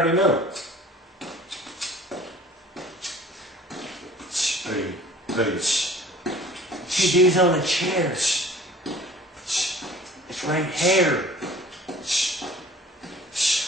already know. Hey. Two dudes on the chair. It's right here.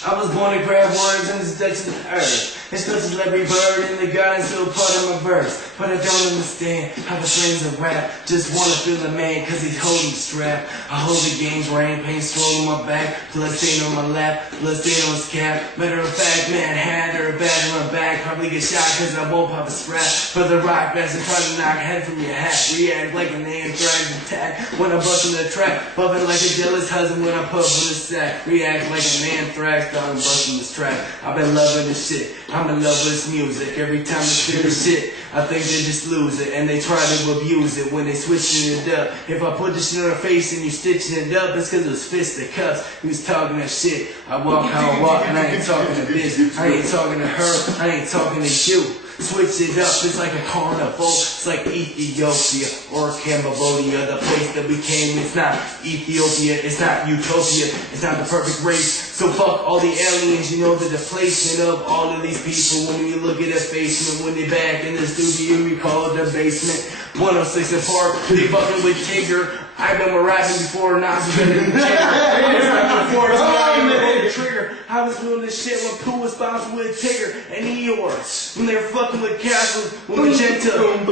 I was born to grab words and it's Dutch of the earth. It's Dutch as every bird in the garden, still part of my verse. But I don't understand how the friends of rap just wanna feel the man cause he's holding the strap. I hold the game's rain, pain swirl on my back, blood stain on my lap, blood stain on his cap. Matter of fact, man, had her a bat in my back. Probably get shot cause I won't pop a scrap. For the rock bastard trying to knock head from your hat. React like an anthrax attack when I bust in the track. Buffing like a jealous husband when I puff in the sack. React like an anthrax. I'm busting this track. I've been loving this shit. I'm in love with this music. Every time they hear this shit, I think they just lose it. And they try to abuse it when they switching it up. If I put this shit on her face and you stitching it up, it's cause it was fisticuffs. He was talking that shit. I walk how I walk and I ain't talking to bitch. I ain't talking to her. I ain't talking to you. Switch it up, it's like a carnival. It's like Ethiopia or Cambodia, the place that we came. It's not Ethiopia, it's not utopia, it's not the perfect race. So fuck all the aliens, you know the displacement of all of these people. When you look at their basement, when they back in the studio, we call it their basement. 106 and Park, they fucking with Tigger. I've been rapping before, now I'm better than Tigger. I was rapping before, it's not even the trigger. I was doing this shit when Pooh was bouncing with Tigger and Eeyore. When they were fucking with Castles, when Magenta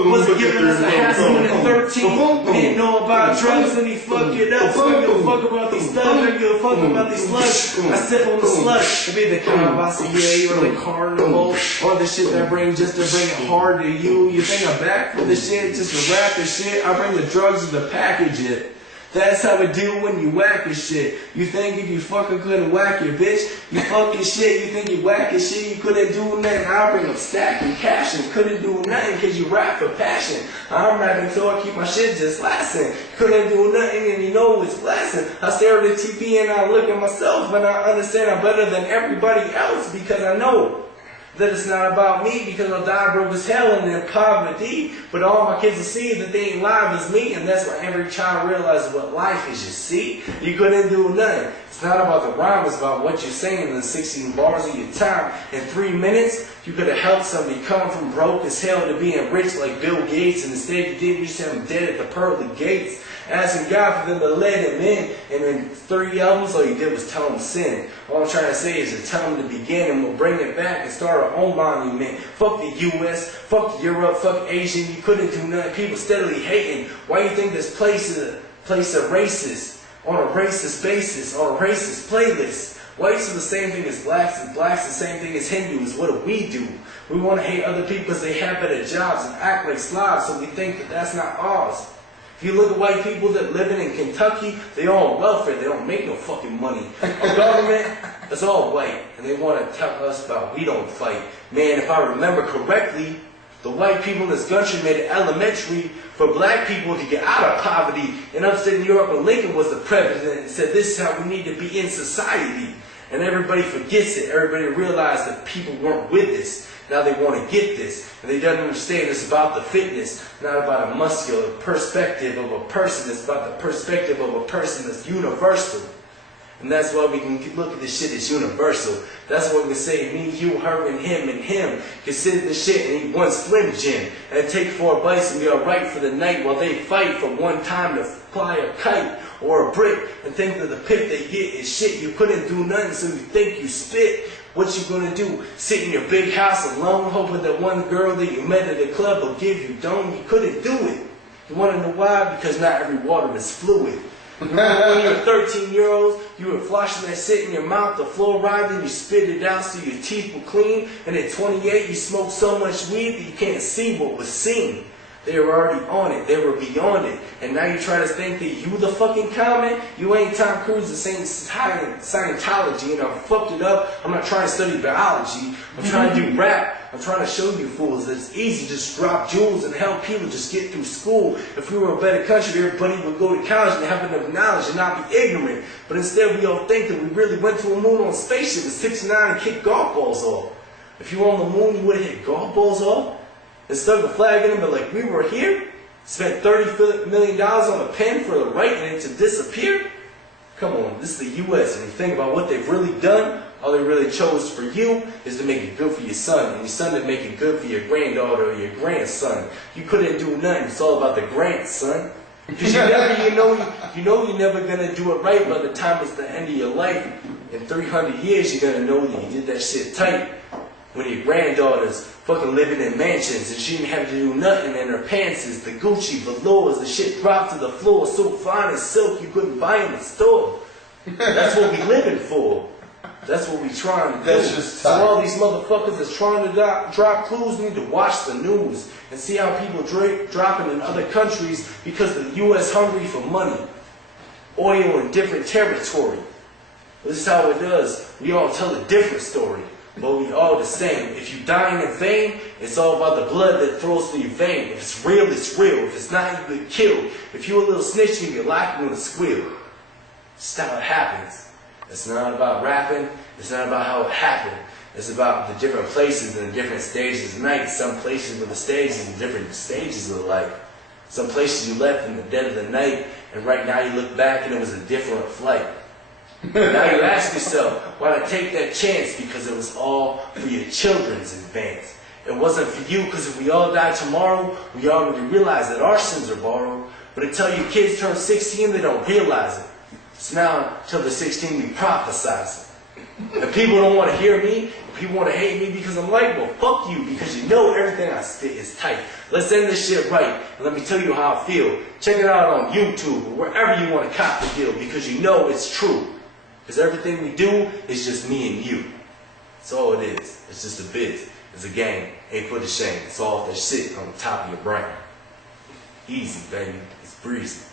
wasn't giving us a hassle when at 13. We didn't know about drugs and he fucked it up. So I give a fuck about these thugs, I give a fuck about these slugs. I sip on the slush. It be the Cavassier or the Carnival or the shit that I bring just to bring it hard to you. You think I'm back for the shit just to rap the shit? I bring the drugs to package it. That's how we do when you whack your shit. You think if you fucking couldn't whack your bitch, you fucking shit, you think you whack your shit, you couldn't do nothing. I bring up stacking cash and couldn't do nothing cause you rap for passion. I'm rapping so I keep my shit just lasting. Couldn't do nothing and you know it's blasting. I stare at the TV and I look at myself and I understand I'm better than everybody else because I know that it's not about me because I'll die broke as hell and in poverty. But all my kids will see that they ain't live as me, and that's why every child realizes what life is, you see? You couldn't do nothing. It's not about the rhyme, it's about what you're saying in the 16 bars of your time. In 3 minutes, you could have helped somebody come from broke as hell to being rich like Bill Gates, and instead you didn't, you just have him dead at the pearly gates. Asking God for them to let him in, and in 3 albums, all you did was tell him sin. All I'm trying to say is to tell him to begin, and we'll bring it back and start our own monument. Fuck the U.S., fuck Europe, fuck Asian, you couldn't do nothing. People steadily hating. Why you think this place is a place of racists, on a racist basis, on a racist playlist? Whites are the same thing as blacks, and blacks the same thing as Hindus. What do? We want to hate other people because they have better jobs and act like slobs, so we think that that's not ours. If you look at white people that living in Kentucky, they all on welfare, they don't make no fucking money. Our government is all white, and they want to tell us about we don't fight. Man, if I remember correctly, the white people in this country made it elementary for black people to get out of poverty. In upstate New York, when Lincoln was the president, and said this is how we need to be in society. And everybody forgets it. Everybody realized that people weren't with this. Now they want to get this. And they don't understand it's about the fitness, not about a muscular perspective of a person. It's about the perspective of a person that's universal. And that's why we can look at this shit as universal. That's why we can say me, you, her, and him can sit in the shit and eat one Slim Jim and take 4 bites and be alright for the night while they fight for one time to fly a kite or a brick and think that the pick they get is shit. You couldn't do nothing so you think you spit. What you gonna do? Sit in your big house alone hoping that one girl that you met at the club will give you dome? You couldn't do it. You wanna know why? Because not every water is fluid. Remember when you were 13-year-olds, you were flushing that shit in your mouth, the fluoride, then you spit it out so your teeth were clean, and at 28 you smoked so much weed that you can't see what was seen. They were already on it, they were beyond it, and now you try to think that you the fucking comment? You ain't Tom Cruise the same Scientology, and I fucked it up. I'm not trying to study biology, I'm trying to do rap. I'm trying to show you fools that it's easy to just drop jewels and help people just get through school. If we were a better country, everybody would go to college and have enough knowledge and not be ignorant. But instead we all think that we really went to a moon on a spaceship at 69 and kicked golf balls off. If you were on the moon, you would have hit golf balls off and stuck a flag in them, but like we were here, spent $30 million on a pen for the right and it to disappear? Come on, this is the U.S. and you think about what they've really done, All they really chose for you is to make it good for your son, and your son to make it good for your granddaughter or your grandson. You couldn't do nothing. It's all about the grandson. Because you know you're never gonna do it right by the time it's the end of your life. In 300 years, you're gonna know that you did that shit tight. When your granddaughter's fucking living in mansions and she didn't have to do nothing, and her pants is the Gucci velours, the shit dropped to the floor, so fine as silk you couldn't buy in the store. That's what we living for. That's what we trying to do. That's just tight. So all these motherfuckers that's trying to drop clues need to watch the news and see how people dropping in other countries because the U.S. hungry for money, oil in different territory. This is how it does. We all tell a different story, but we all the same. If you dying in vain, it's all about the blood that flows through your vein. If it's real, it's real. If it's not, you get killed. If you a little snitch, you get locked, you gonna squeal. That's how it happens. It's not about rapping. It's not about how it happened. It's about the different places and the different stages of night. Some places with the stages and different stages of life. Some places you left in the dead of the night, and right now you look back and it was a different flight. Now you ask yourself, why did I take that chance? Because it was all for your children's advance. It wasn't for you, because if we all die tomorrow, we already realize that our sins are borrowed. But until your kids turn 16, they don't realize it. So now, till they're 16, we prophesize it. And people don't want to hear me. People want to hate me because I'm like, well, fuck you, because you know everything I spit is tight. Let's end this shit right, and let me tell you how I feel. Check it out on YouTube, or wherever you want to cop the deal, because you know it's true. Because everything we do is just me and you. That's all it is. It's just a biz. It's a game. Ain't for the shame. It's all that shit on the top of your brain. Easy, baby. It's breezy.